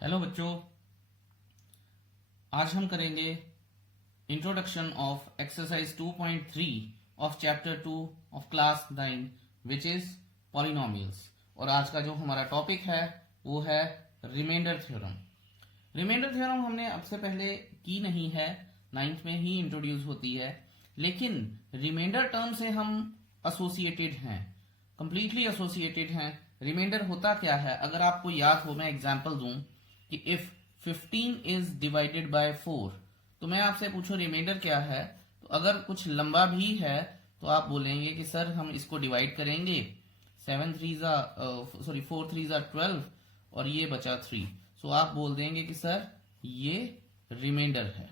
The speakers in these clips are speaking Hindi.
हेलो बच्चों, आज हम करेंगे introduction of exercise 2.3 of chapter 2 of class 9 which is polynomials. और आज का जो हमारा टॉपिक है वो है रिमाइंडर थ्योरम। रिमाइंडर थ्योरम हमने अब से पहले की नहीं है, 9th में ही इंट्रोड्यूस होती है, लेकिन रिमाइंडर टर्म से हम एसोसिएटेड हैं, कंप्लीटली एसोसिएटेड हैं। रिमाइंडर होता क्या है, अगर आपको याद हो, मैं एग्जांपल दूं कि इफ 15 इज डिवाइडेड बाय 4, तो मैं आपसे पूछूं रिमाइंडर क्या है, तो अगर कुछ लंबा भी है तो आप बोलेंगे कि सर हम इसको डिवाइड करेंगे, 4 3 12 और ये बचा 3, सो आप बोल देंगे कि सर ये रिमाइंडर है,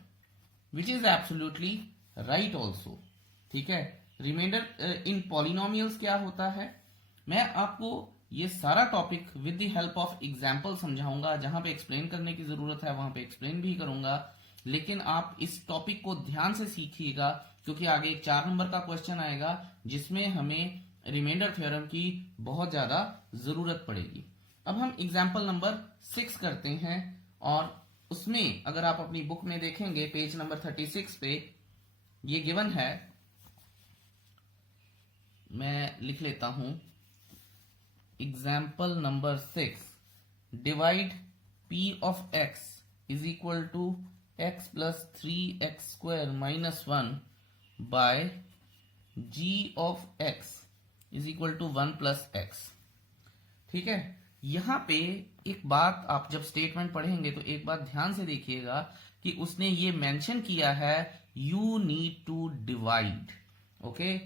which is absolutely right also. ठीक है, रिमाइंडर इन पॉलिनोमियल्स क्या होता है, मैं आपको ये सारा topic with the help of example समझाऊंगा। जहां पे एक्सप्लेन करने की जरूरत है वहां पे एक्सप्लेन भी करूंगा, लेकिन आप इस टॉपिक को ध्यान से सीखिएगा क्योंकि आगे एक 4 नंबर का क्वेश्चन आएगा जिसमें हमें रिमाइंडर थ्योरम की बहुत ज्यादा जरूरत पड़ेगी। अब हम एग्जाम्पल नंबर 6 करते हैं और उसमें अगर आप अपनी बुक में देखेंगे पेज नंबर 36 पे ये गिवन है, मैं लिख लेता हूं। Example number 6, divide p of x is equal to x plus 3x square minus 1 by g of x is equal to 1 plus x। ठीक है, यहां पे एक बात आप जब स्टेटमेंट पढ़ेंगे तो एक बात ध्यान से देखिएगा कि उसने ये मेंशन किया है you need to divide. Okay,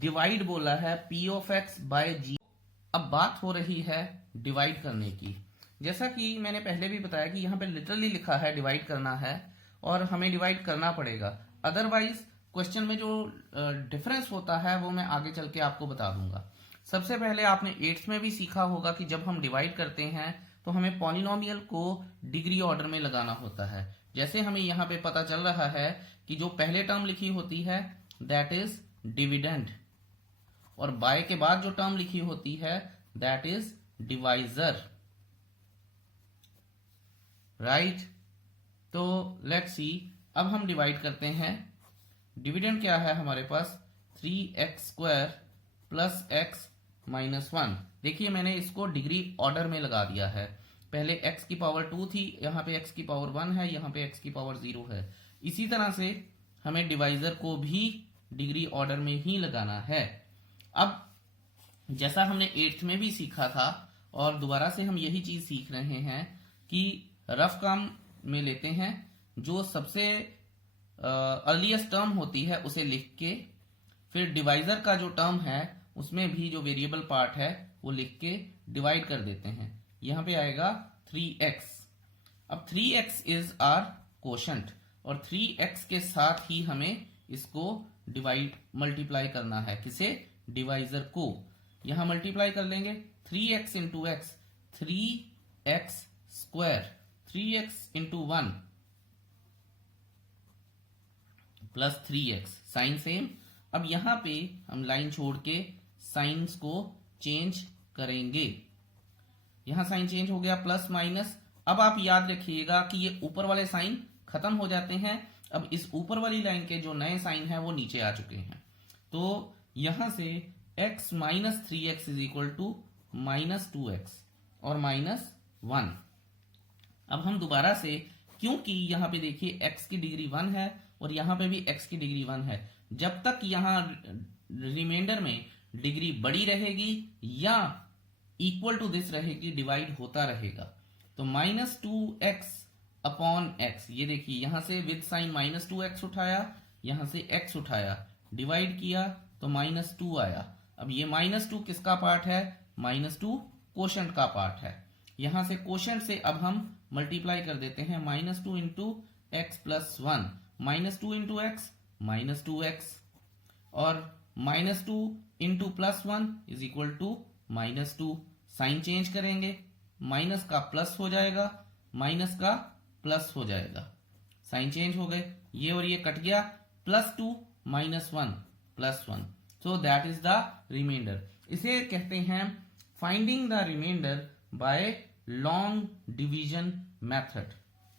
divide बोला है p of x by g। अब बात हो रही है डिवाइड करने की। जैसा कि मैंने पहले भी बताया कि यहां पे लिटरली लिखा है डिवाइड करना है और हमें डिवाइड करना पड़ेगा, अदरवाइज क्वेश्चन में जो डिफरेंस होता है वो मैं आगे चल के आपको बता दूंगा। सबसे पहले आपने 8th में भी सीखा होगा कि जब हम डिवाइड करते हैं तो हमें पॉलिनोमियल को डिग्री ऑर्डर में लगाना होता है। जैसे हमें यहाँ पे पता चल रहा है कि जो पहले टर्म लिखी होती है दैट इज डिविडेंड, और बाय के बाद जो टर्म लिखी होती है दैट इज डिवाइजर, राइट। तो लेट्स सी, अब हम डिवाइड करते हैं। डिविडेंड क्या है हमारे पास, 3x square plus x minus 1। देखिए मैंने इसको डिग्री ऑर्डर में लगा दिया है, पहले x की पावर 2 थी, यहां पे x की पावर 1 है, यहां पे x की पावर 0 है। इसी तरह से हमें डिवाइजर को भी डिग्री ऑर्डर में ही लगाना है। अब जैसा हमने 8th में भी सीखा था और दोबारा से हम यही चीज सीख रहे हैं कि रफ काम में लेते हैं, जो सबसे अर्लीस्ट टर्म होती है उसे लिख के, फिर डिवाइजर का जो टर्म है उसमें भी जो वेरिएबल पार्ट है वो लिख के डिवाइड कर देते हैं। यहां पे आएगा 3x। अब 3x इज आर कोशंट और 3x के साथ ही हमें इसको डिवाइड मल्टीप्लाई करना है, किसे, डिवाइजर को। यहां मल्टीप्लाई कर लेंगे 3x into x, 3x square, 3x into 1 plus 3x, sign same. अब यहां पे हम लाइन छोड़ के साइंस को चेंज करेंगे, यहां साइन चेंज हो गया प्लस माइनस। अब आप याद रखिएगा कि ये ऊपर वाले साइन खत्म हो जाते हैं, अब इस ऊपर वाली लाइन के जो नए साइन है वो नीचे आ चुके हैं, तो यहां से x minus 3x is equal to minus 2x और माइनस 1। अब हम दोबारा से, क्योंकि यहां पे देखिए x की डिग्री 1 है और यहां पे भी x की डिग्री 1 है, जब तक यहां रिमाइंडर में डिग्री बड़ी रहेगी या इक्वल टू दिस रहेगी डिवाइड होता रहेगा। तो माइनस 2x अपॉन x, ये देखिए यहां से विद साइन माइनस 2x उठाया, यहां से x उठाया, डिवाइड किया तो माइनस 2 आया। अब ये माइनस 2 किसका पार्ट है, माइनस 2 कोशंट का पार्ट है। यहां से कोशंट से अब हम मल्टीप्लाई कर देते हैं, minus 2 into x plus 1, minus 2 into x minus 2x, और minus 2 into plus 1 is equal to minus 2। Sign change करेंगे, माइनस का प्लस हो जाएगा, माइनस का प्लस हो जाएगा, साइन चेंज हो गए, ये और ये कट गया, plus 2 minus 1 plus 1, so that is the remainder. इसे कहते हैं finding the remainder by long division method.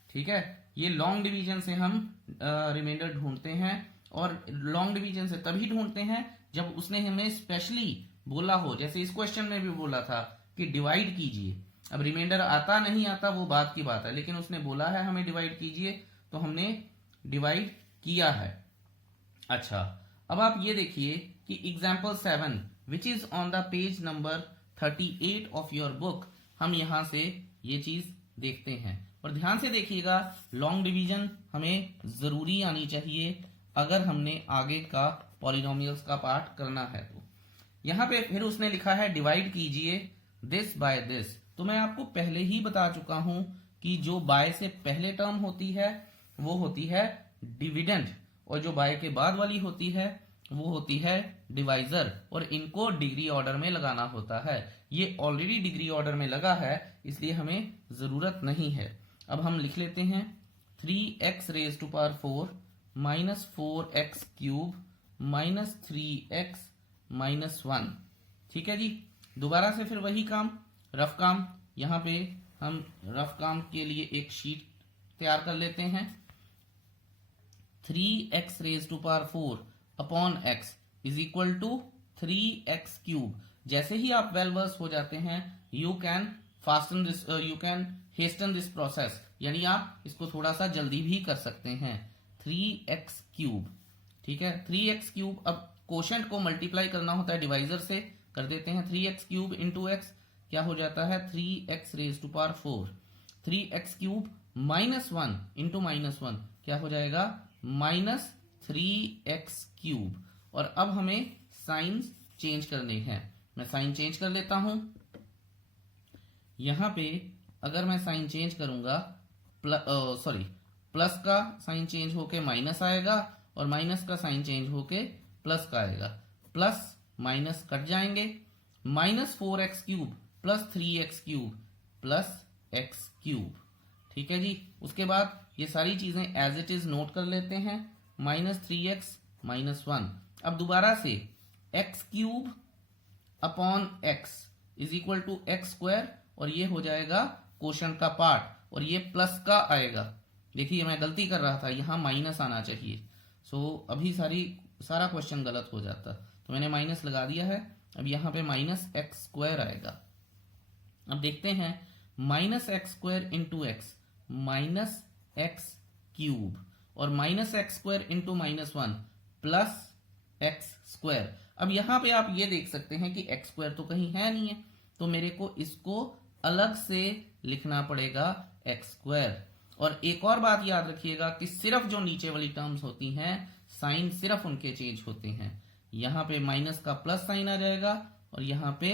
ठीक है, ये लॉन्ग डिवीजन से हम रिमाइंडर ढूंढते हैं, और लॉन्ग डिवीजन से तभी ढूंढते हैं जब उसने हमें स्पेशली बोला हो, जैसे इस क्वेश्चन में भी बोला था कि डिवाइड कीजिए। अब रिमाइंडर आता नहीं आता वो बात की बात है, लेकिन उसने बोला है हमें डिवाइड कीजिए तो हमने डिवाइड किया है। अच्छा, अब आप ये देखिए कि example 7 which is on the page number 38 of your book, हम यहां से ये चीज देखते हैं। और ध्यान से देखिएगा, लॉन्ग डिवीजन हमें जरूरी आनी चाहिए अगर हमने आगे का पॉलिनोमियल्स का पार्ट करना है। तो यहां पे फिर उसने लिखा है डिवाइड कीजिए दिस बाय दिस। तो मैं आपको पहले ही बता चुका हूं कि जो बाय से पहले टर्म होती है वो होती है डिविडेंड, और जो बाय के बाद वाली होती है वो होती है डिवाइजर, और इनको डिग्री ऑर्डर में लगाना होता है। ये ऑलरेडी डिग्री ऑर्डर में लगा है, इसलिए हमें जरूरत नहीं है। अब हम लिख लेते हैं 3x raise to power 4 minus 4x cube minus 3x minus 1। ठीक है जी, दोबारा से फिर वही काम, रफ काम। यहां पे हम रफ काम के लिए एक शीट तैयार कर लेते हैं। 3x raise to power 4 upon x is equal to 3x cube. जैसे ही आप वेल वर्स हो जाते हैं, you can hasten this process, यानी आप इसको थोड़ा सा जल्दी भी कर सकते हैं। 3x क्यूब, ठीक है, 3x क्यूब। अब कोशेंट को मल्टीप्लाई करना होता है डिवाइजर से, कर देते हैं 3x क्यूब इंटू एक्स, क्या हो जाता है 3x raise to power 4। 3x cube minus 1 into minus 1 क्या हो जाएगा माइनस 3x क्यूब। और अब हमें साइन चेंज करने हैं, मैं साइन चेंज कर लेता हूं। यहां पे अगर मैं साइन चेंज करूंगा, प्लस का साइन चेंज होके माइनस आएगा, और माइनस का साइन चेंज होके प्लस का आएगा। प्लस माइनस कट जाएंगे, minus 4x cube plus 3x cube plus x cube. ठीक है जी, उसके बाद ये सारी चीजें एज इट इज नोट कर लेते हैं, माइनस 3x माइनस 1। अब दोबारा से x cube upon x is equal to x square, और ये हो जाएगा कोशेंट का पार्ट, और ये प्लस का आएगा। देखिए मैं गलती कर रहा था, यहां माइनस आना चाहिए, सो अभी सारा क्वेश्चन गलत हो जाता, तो मैंने माइनस लगा दिया है। अब यहां पे माइनस एक्स स्क्वायर आएगा। अब देखते हैं minus x square into x minus x cube, और minus x square into minus 1 plus x square. अब यहां पे आप ये देख सकते हैं कि एक्स स्क्वायर तो कहीं है नहीं है, तो मेरे को इसको अलग से लिखना पड़ेगा एक्स स्क्वायर। और एक और बात याद रखिएगा कि सिर्फ जो नीचे वाली टर्म्स होती हैं साइन सिर्फ उनके चेंज होते हैं। यहां पे माइनस का प्लस साइन आ जाएगा, और यहां पे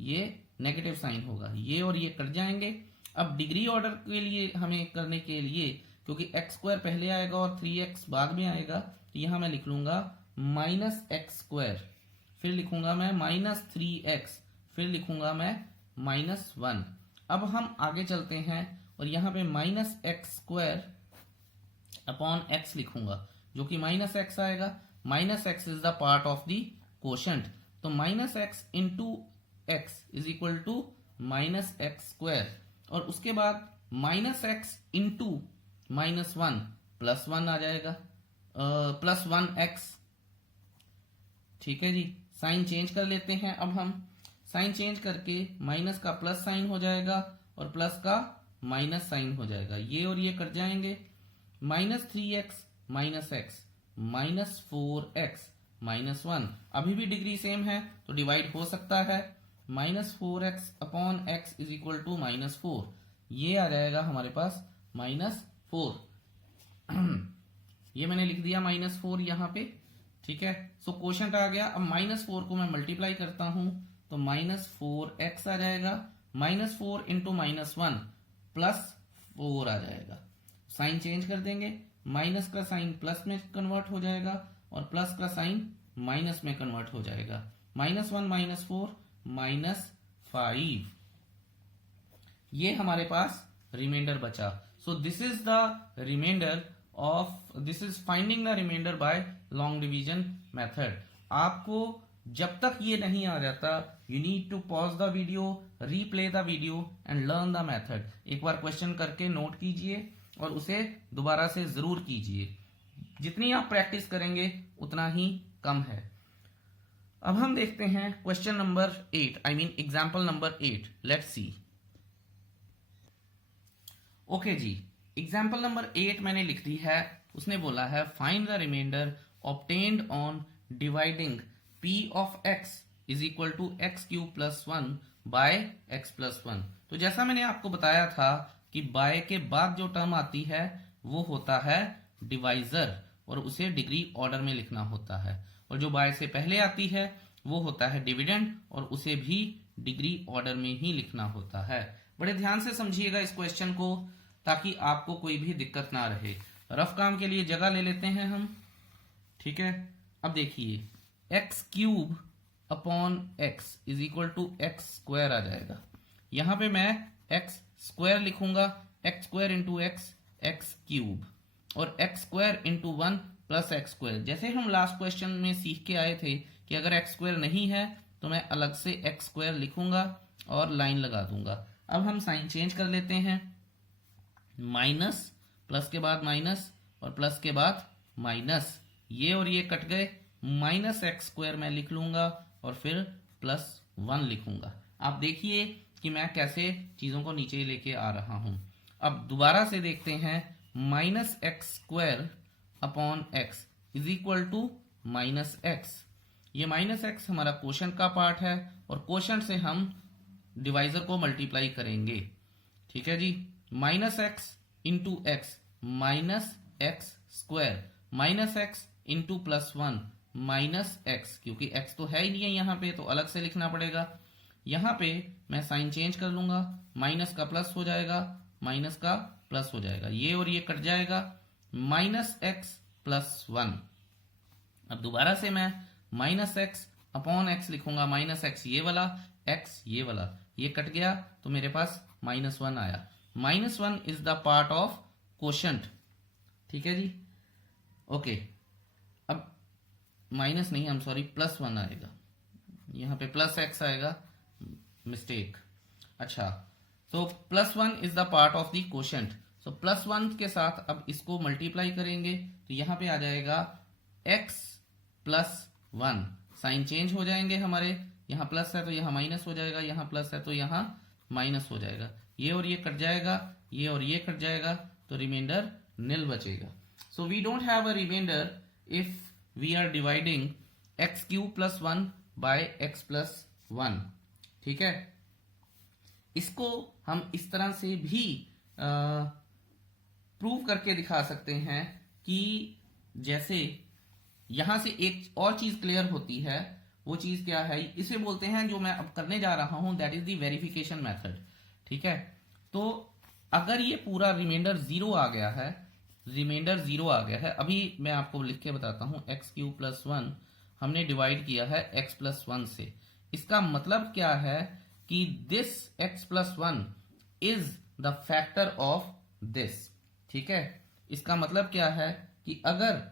ये नेगेटिव साइन होगा, ये और ये कट जाएंगे। अब डिग्री ऑर्डर के लिए हमें करने के लिए, क्योंकि एक्स स्क्वायर पहले आएगा और 3x बाद में आएगा, तो यहां मैं लिख लूंगा माइनस एक्स स्क्वायर, फिर लिखूंगा मैं माइनस 3x, फिर लिखूंगा मैं माइनस 1। अब हम आगे चलते हैं और यहां पे minus x square upon x लिखूंगा, जो कि माइनस एक्स आएगा। Minus x is the part of the quotient, तो minus x into x is equal to minus x square, और उसके बाद minus x into minus 1 plus 1 आ जाएगा, प्लस 1x। ठीक है जी, साइन चेंज कर लेते हैं। अब हम साइन चेंज करके माइनस का प्लस साइन हो जाएगा और प्लस का माइनस साइन हो जाएगा, ये और ये कट जाएंगे। Minus 3x minus x minus 4x minus 1, अभी भी डिग्री सेम है तो डिवाइड हो सकता है। Minus 4x upon x is equal to minus 4, ये आ जाएगा हमारे पास माइनस 4। ये मैंने लिख दिया माइनस 4 यहाँ पे। ठीक है, सो क्वोशंट आ गया। अब माइनस 4 को मैं मल्टीप्लाई करता हूं तो माइनस 4x आ जाएगा, माइनस 4 इंटू माइनस 1 प्लस 4 आ जाएगा। साइन चेंज कर देंगे, माइनस का साइन प्लस में कन्वर्ट हो जाएगा और प्लस का साइन माइनस में कन्वर्ट हो जाएगा। माइनस 1 माइनस 4 माइनस 5, ये हमारे पास रिमाइंडर बचा। So this is the remainder of, this is finding the remainder by long division method. आपको जब तक ये नहीं आ जाता, you need to pause the video, replay the video and learn the method. एक बार क्वेश्चन करके नोट कीजिए और उसे दोबारा से जरूर कीजिए। जितनी आप प्रैक्टिस करेंगे उतना ही कम है। अब हम देखते हैं question number 8, I mean example number 8। Let's see. Okay जी, एग्जाम्पल नंबर 8 मैंने लिख दी है। उसने बोला है find the remainder obtained on dividing p of x is equal to x cube plus 1 by x plus 1। तो जैसा मैंने आपको बताया था कि बाय के बाद जो टर्म आती है वो होता है डिवाइजर और उसे डिग्री ऑर्डर में लिखना होता है, और जो बाय से पहले आती है वो होता है डिविडेंड और उसे भी डिग्री ऑर्डर में ही लिखना होता है। बड़े ध्यान से समझिएगा इस क्वेश्चन को ताकि आपको कोई भी दिक्कत ना रहे। रफ काम के लिए जगह ले लेते हैं हम, ठीक है। अब देखिए x cube upon x is equal to x square आ जाएगा। यहां पे मैं एक्स स्क्वायर लिखूंगा, x square into x x cube, और x square into 1 plus x square. जैसे हम लास्ट क्वेश्चन में सीख के आए थे कि अगर एक्स स्क्वायर नहीं है तो मैं अलग से एक्स स्क्वायर लिखूंगा और लाइन लगा दूंगा। अब हम साइन चेंज कर लेते हैं, माइनस प्लस के बाद माइनस और प्लस के बाद माइनस, ये और ये कट गए, माइनस एक्स स्क्वायर मैं लिख लूंगा और फिर प्लस 1 लिखूंगा। आप देखिए कि मैं कैसे चीजों को नीचे लेके आ रहा हूं। अब दोबारा से देखते हैं, minus x square upon x is equal to minus x. ये माइनस एक्स हमारा कोशंट का पार्ट है और कोशंट से हम डिवाइजर को मल्टीप्लाई करेंगे, ठीक है जी। Minus x into x minus x square, minus x into plus 1 minus x, क्योंकि एक्स तो है ही नहीं है यहाँ पे तो अलग से लिखना पड़ेगा। यहाँ पे मैं साइन चेंज कर लूंगा, माइनस का प्लस हो जाएगा, माइनस का प्लस हो जाएगा, ये और ये कट जाएगा, माइनस एक्स प्लस 1। अब दोबारा से मैं माइनस एक्स अपॉन एक्स लिखूंगा, माइनस एक्स ये वाला, एक्स ये वाला, ये कट गया तो मेरे पास माइनस 1 आया। Minus 1 is the part of quotient, ठीक है जी। ओके, अब माइनस नहीं, हम सॉरी प्लस 1 आएगा, यहां पे प्लस एक्स आएगा, मिस्टेक। अच्छा, तो plus 1 is the part of the quotient. So plus 1 के साथ अब इसको मल्टीप्लाई करेंगे तो यहां पे आ जाएगा x प्लस 1, साइन चेंज हो जाएंगे हमारे, यहां प्लस है तो यहां माइनस हो जाएगा, यहां प्लस है तो यहां माइनस हो जाएगा, ये और ये कट जाएगा, ये और ये कट जाएगा, तो रिमाइंडर निल बचेगा। So we don't have a remainder if we are dividing x cube plus 1 by x plus 1, ठीक है। इसको हम इस तरह से भी प्रूव करके दिखा सकते हैं कि जैसे यहां से एक और चीज क्लियर होती है, वो चीज क्या है, इसे बोलते हैं, जो मैं अब करने जा रहा हूं that is the verification method, ठीक है। तो अगर ये पूरा रिमाइंडर 0 आ गया है, रिमाइंडर 0 आ गया है, अभी मैं आपको लिख के बताता हूं, एक्स क्यूब प्लस 1 हमने डिवाइड किया है एक्स प्लस 1 से, इसका मतलब क्या है कि this x plus 1 is the factor of this, ठीक है। इसका मतलब क्या है कि अगर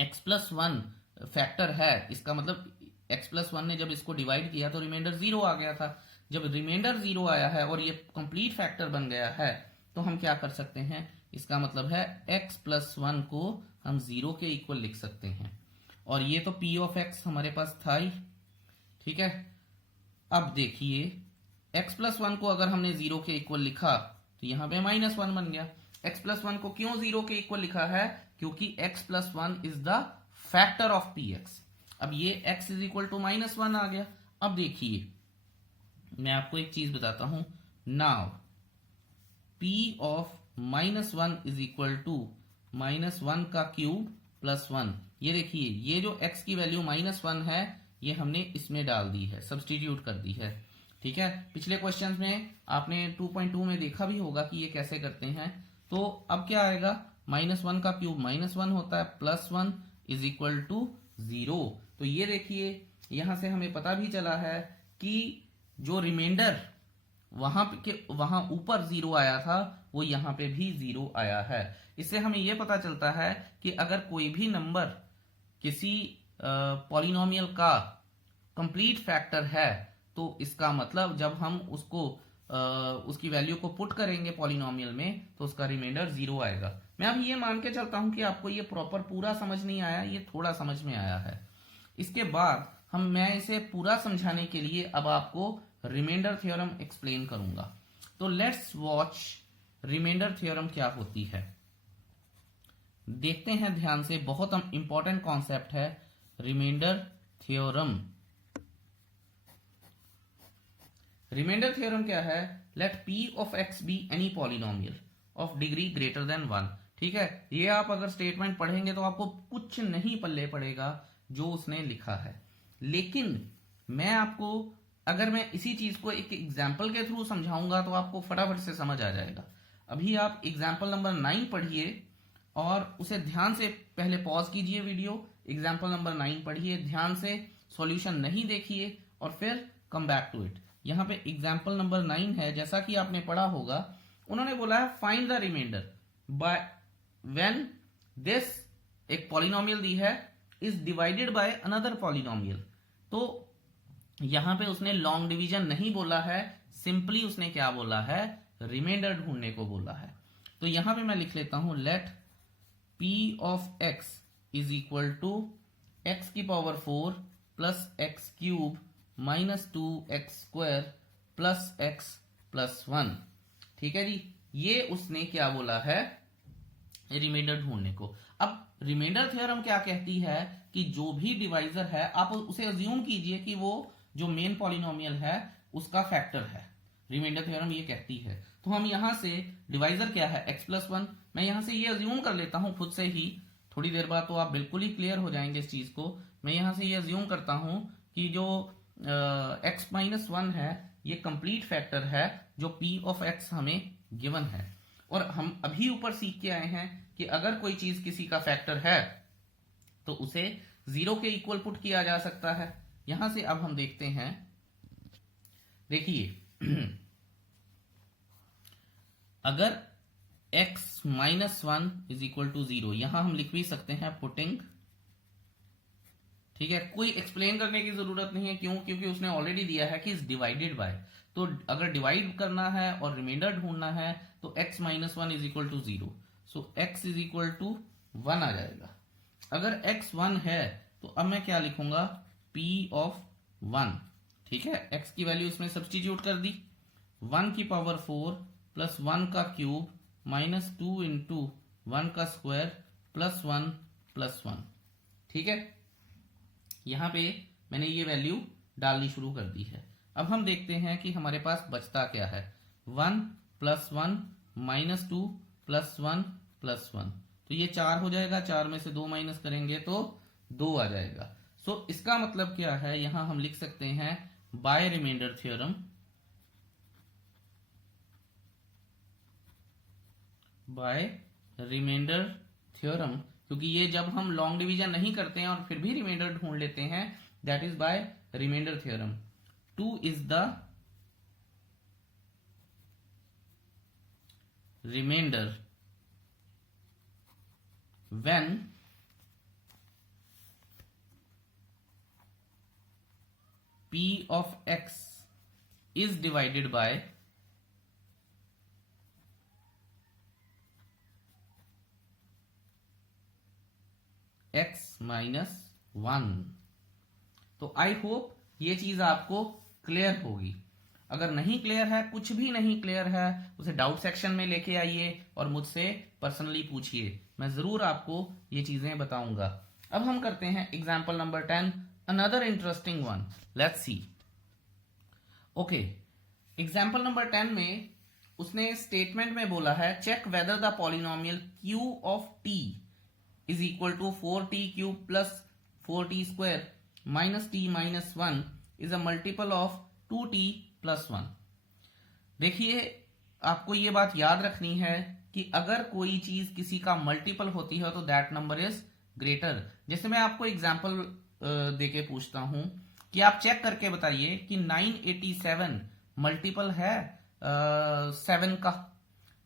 x प्लस 1 फैक्टर है, इसका मतलब x प्लस 1 ने जब इसको डिवाइड किया तो रिमाइंडर 0 आ गया था। जब रिमाइंडर 0 आया है और ये कंप्लीट फैक्टर बन गया है तो हम क्या कर सकते हैं, इसका मतलब है x प्लस 1 को हम 0 के इक्वल लिख सकते हैं, और ये तो p ऑफ x हमारे पास था ही, ठीक है। अब देखिए x प्लस 1 को अगर हमने 0 के इक्वल लिखा तो यहां पे माइनस 1 बन गया। x प्लस 1 को क्यों 0 के इक्वल लिखा है, क्योंकि x plus 1 is the factor of px। अब ये x is equal to minus 1 आ गया। अब देखिए मैं आपको एक चीज बताता हूं, now p of minus 1 is equal to minus 1 का क्यूब प्लस 1। ये देखिए ये जो x की वैल्यू माइनस 1 है ये हमने इसमें डाल दी है, सब्सटीट्यूट कर दी है, ठीक है। पिछले क्वेश्चन में आपने 2.2 में देखा भी होगा कि ये कैसे करते हैं। तो अब क्या आएगा, माइनस 1 का क्यूब माइनस 1 होता है, प्लस 1 इज इक्वल टू 0। तो ये देखिए यहां से हमें पता भी चला है कि जो रिमाइंडर वहां ऊपर 0 आया था वो यहां पे भी 0 आया है। इससे हमें यह पता चलता है कि अगर कोई भी नंबर किसी पॉलिनोमियल का कंप्लीट फैक्टर है तो इसका मतलब जब हम उसकी वैल्यू को पुट करेंगे पॉलिनोमियल में तो उसका रिमाइंडर 0 आएगा। मैं अब ये मान के चलता हूं कि आपको ये प्रॉपर पूरा समझ नहीं आया, ये थोड़ा समझ में आया है। इसके बाद मैं इसे पूरा समझाने के लिए अब आपको रिमाइंडर थ्योरम एक्सप्लेन करूंगा। तो लेट्स वॉच रिमाइंडर थ्योरम क्या होती है। देखते हैं ध्यान से, बहुत इंपॉर्टेंट कॉन्सेप्ट है रिमाइंडर थ्योरम। रिमाइंडर थ्योरम क्या है? Let p of x be any polynomial of degree greater than 1। ठीक है, ये आप अगर स्टेटमेंट पढ़ेंगे तो आपको कुछ नहीं पल्ले पड़ेगा जो उसने लिखा है, लेकिन मैं आपको अगर मैं इसी चीज को एक एग्जाम्पल के थ्रू समझाऊंगा तो आपको फटाफट से समझ आ जाएगा। अभी आप एग्जाम्पल नंबर 9 पढ़िए और उसे ध्यान से पहले पॉज कीजिए वीडियो, एग्जाम्पल नंबर 9 पढ़िए ध्यान से, सॉल्यूशन नहीं देखिए और फिर कम बैक टू इट। यहाँ पे एग्जाम्पल नंबर 9 है, जैसा कि आपने पढ़ा होगा, उन्होंने बोला है find the remainder by when this, एक पॉलिनोमियल दी है, is divided by another polynomial. तो यहां पे उसने लॉन्ग डिवीजन नहीं बोला है, सिंपली उसने क्या बोला है? रिमाइंडर ढूंढने को बोला है। तो यहां पे मैं लिख लेता हूं let p of x is equal to x की power 4 plus x cube minus 2x square plus x plus 1। ठीक है जी, ये उसने क्या बोला है? रिमाइंडर ढूंढने को। अब रिमाइंडर थ्योरम क्या कहती है कि जो भी डिवाइजर है आप उसे अज्यूम कीजिए कि वो जो मेन पॉलिनोमियल है उसका फैक्टर है। रिमाइंडर थ्योरम ये कहती है। तो हम यहां से डिवाइजर क्या है? x plus 1। मैं यहां से ये अज्यूम कर लेता हूं खुद से ही, थोड़ी देर बाद तो आप बिल्कुल ही क्लियर हो जाएंगे इस चीज को। मैं यहां से ये अज्यूम करता हूं कि जो x माइनस 1 है ये कंप्लीट फैक्टर है जो p ऑफ x हमें गिवन है। और हम अभी ऊपर सीख के आए हैं कि अगर कोई चीज किसी का फैक्टर है तो उसे 0 के इक्वल पुट किया जा सकता है। यहां से अब हम देखते हैं, देखिए अगर x minus 1 is equal to 0, यहां हम लिख भी सकते हैं पुटिंग। ठीक है, कोई एक्सप्लेन करने की जरूरत नहीं है, क्यों? क्योंकि उसने ऑलरेडी दिया है कि इज डिवाइडेड बाय। तो अगर डिवाइड करना है और रिमाइंडर ढूंढना है तो x minus 1 is equal to 0, so x is equal to 1 आ जाएगा। अगर x 1 है तो अब मैं क्या लिखूंगा? p of 1। ठीक है, x की वैल्यू इसमें सब्सटीट्यूट कर दी, 1 की पावर 4 प्लस 1 का क्यूब माइनस 2 इंटू 1 का स्क्वायर प्लस 1 प्लस 1। ठीक है, यहां पे मैंने ये वैल्यू डालनी शुरू कर दी है। अब हम देखते हैं कि हमारे पास बचता क्या है। 1 प्लस 1 माइनस 2 प्लस 1 प्लस 1, तो ये 4 हो जाएगा। 4 में से 2 माइनस करेंगे तो 2 आ जाएगा। सो इसका मतलब क्या है? यहां हम लिख सकते हैं by remainder theorem, by remainder theorem, क्योंकि ये जब हम लॉन्ग डिवीजन नहीं करते हैं और फिर भी रिमाइंडर ढूंढ लेते हैं, that is by remainder theorem. 2 is the remainder when p of x is divided by x minus 1। तो आई होप ये चीज आपको क्लियर होगी। अगर नहीं क्लियर है, कुछ भी नहीं क्लियर है, उसे डाउट सेक्शन में लेके आइए और मुझसे पर्सनली पूछिए, मैं जरूर आपको ये चीजें बताऊंगा। अब हम करते हैं example number 10, another interesting one, let's see. Okay, example number 10 में उसने स्टेटमेंट में बोला है check whether the polynomial q of t is equal to 4t cube plus 4t square minus t minus 1 is a multiple of 2t plus 1। देखिए, आपको ये बात याद रखनी है कि अगर कोई चीज किसी का मल्टीपल होती है तो दैट नंबर इज ग्रेटर। जैसे मैं आपको एग्जांपल देके पूछता हूं कि आप चेक करके बताइए कि 987 मल्टीपल है 7 का,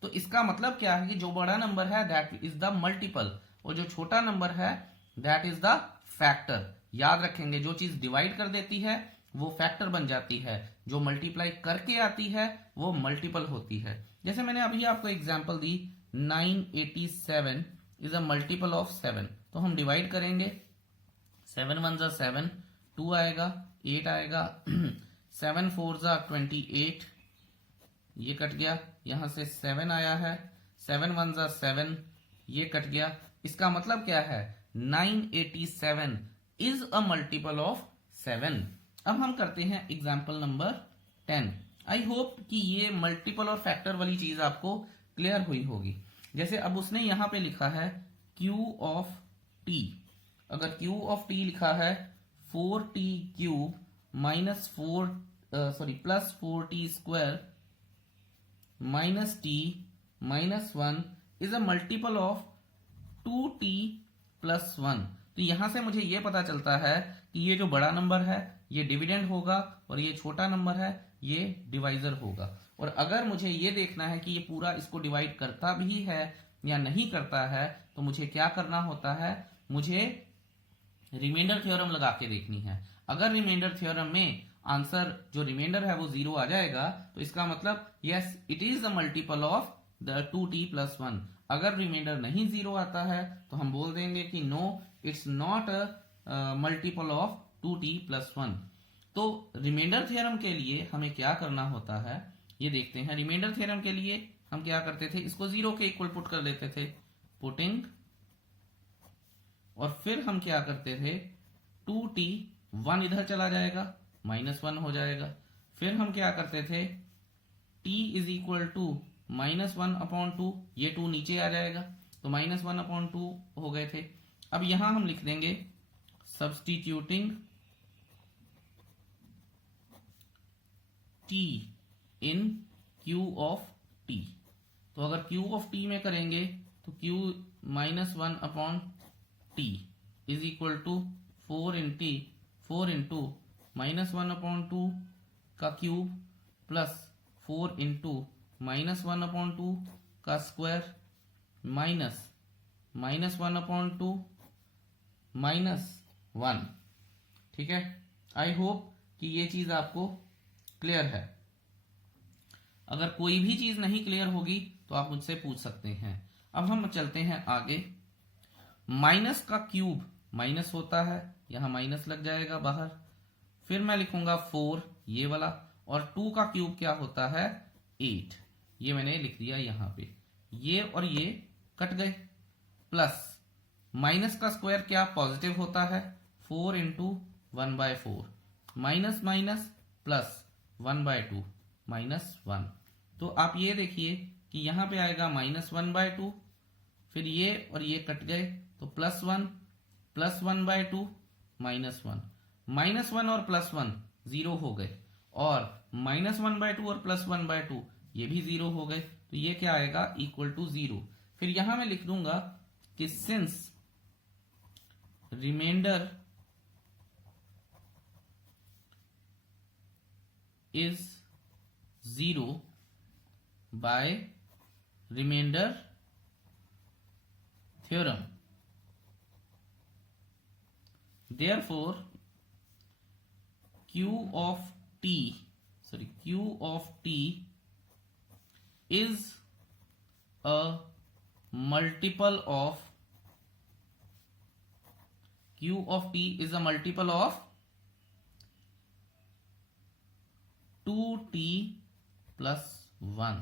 तो इसका मतलब क्या है कि जो बड़ा नंबर है दैट इज द मल्टीपल और जो छोटा नंबर है दैट इज द फैक्टर। याद रखेंगे, जो चीज डिवाइड कर देती है वो फैक्टर बन जाती है, जो मल्टीप्लाई करके आती है वो मल्टीपल होती है। जैसे मैंने अभी आपको example the 987 is a multiple of 7, तो हम डिवाइड करेंगे 7 1 जा 7, 2 आएगा 8 आएगा 7 4 जा 28, ये कट गया, यहां से 7 आया है, 7 1 जा 7, ये कट गया। इसका मतलब क्या है 987 इज अ मल्टीपल ऑफ 7। अब हम करते हैं एग्जाम्पल नंबर 10। आई होप कि ये मल्टीपल और फैक्टर वाली चीज आपको क्लियर हुई होगी। जैसे अब उसने यहां पे लिखा है Q ऑफ T, अगर Q ऑफ T लिखा है 4t cube minus plus 4t square minus t minus 1 is a multiple of 2t plus 1। तो यहां से मुझे यह पता चलता है कि ये जो बड़ा नंबर है ये डिविडेंड होगा और ये छोटा नंबर है ये डिवाइजर होगा। और अगर मुझे ये देखना है कि ये पूरा इसको डिवाइड करता भी है या नहीं करता है तो मुझे क्या करना होता है, मुझे रिमाइंडर थ्योरम लगा के देखनी है। अगर रिमाइंडर थ्योरम में आंसर जो रिमाइंडर है वो 0 आ जाएगा तो इसका मतलब yes it is the multiple of the 2t plus 1। अगर रिमाइंडर नहीं 0 आता है तो हम बोल देंगे कि no it's not a multiple of 2t plus 1। तो रिमाइंडर थ्योरम के लिए हमें क्या करना होता है ये देखते हैं। रिमाइंडर थ्योरम के लिए हम क्या करते थे, इसको 0 के इक्वल पुट कर लेते थे, पुटिंग, और फिर हम क्या करते थे 2t 1 इधर चला जाएगा माइनस 1 हो जाएगा। फिर हम क्या करते थे t is equal to minus 1 upon 2, ये 2 नीचे आ जाएगा तो माइनस 1 अपॉन 2 हो गए थे। अब यहां हम लिख देंगे substituting t in q of t। तो अगर q ऑफ t में करेंगे तो q minus 1 upon t is equal to 4 into minus 1 upon 2 का cube plus 4 into minus 1 upon 2 का स्क्वायर माइनस 1 अपॉन 2 माइनस 1। ठीक है, आई होप कि ये चीज आपको क्लियर है। अगर कोई भी चीज नहीं क्लियर होगी तो आप मुझसे पूछ सकते हैं। अब हम चलते हैं आगे। माइनस का क्यूब माइनस होता है, यहां माइनस लग जाएगा बाहर, फिर मैं लिखूंगा 4 ये वाला, और 2 का क्यूब क्या होता है 8, ये मैंने लिख दिया यहां पे, ये और ये कट गए, प्लस माइनस का स्क्वायर क्या पॉजिटिव होता है 4 into 1/4, minus minus plus 1/2 minus 1। तो आप ये देखिए कि यहां पे आएगा माइनस 1/2, फिर ये और ये कट गए तो प्लस 1 प्लस 1/2 माइनस 1, माइनस 1 और प्लस 1 0 हो गए, और माइनस 1/2 और प्लस 1/2 ये भी 0 हो गए, तो ये क्या आएगा इक्वल टू 0। फिर यहां मैं लिख दूंगा कि since remainder is 0 by remainder theorem, therefore q of t is a multiple of 2t plus 1।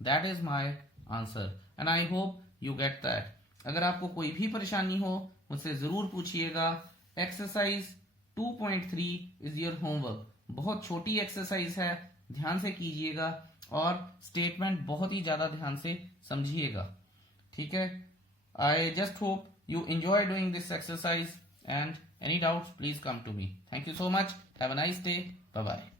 that is my answer and I hope you get that। अगर आपको कोई भी परेशानी हो मुझसे जरूर पूछिएगा। एक्सरसाइज 2.3 इज योर होमवर्क, बहुत छोटी एक्सरसाइज है, ध्यान से कीजिएगा और स्टेटमेंट बहुत ही ज्यादा ध्यान से समझिएगा। ठीक है, I just hope you enjoy doing this exercise and any doubts please come to me. Thank you so much. Have a nice day. Bye bye.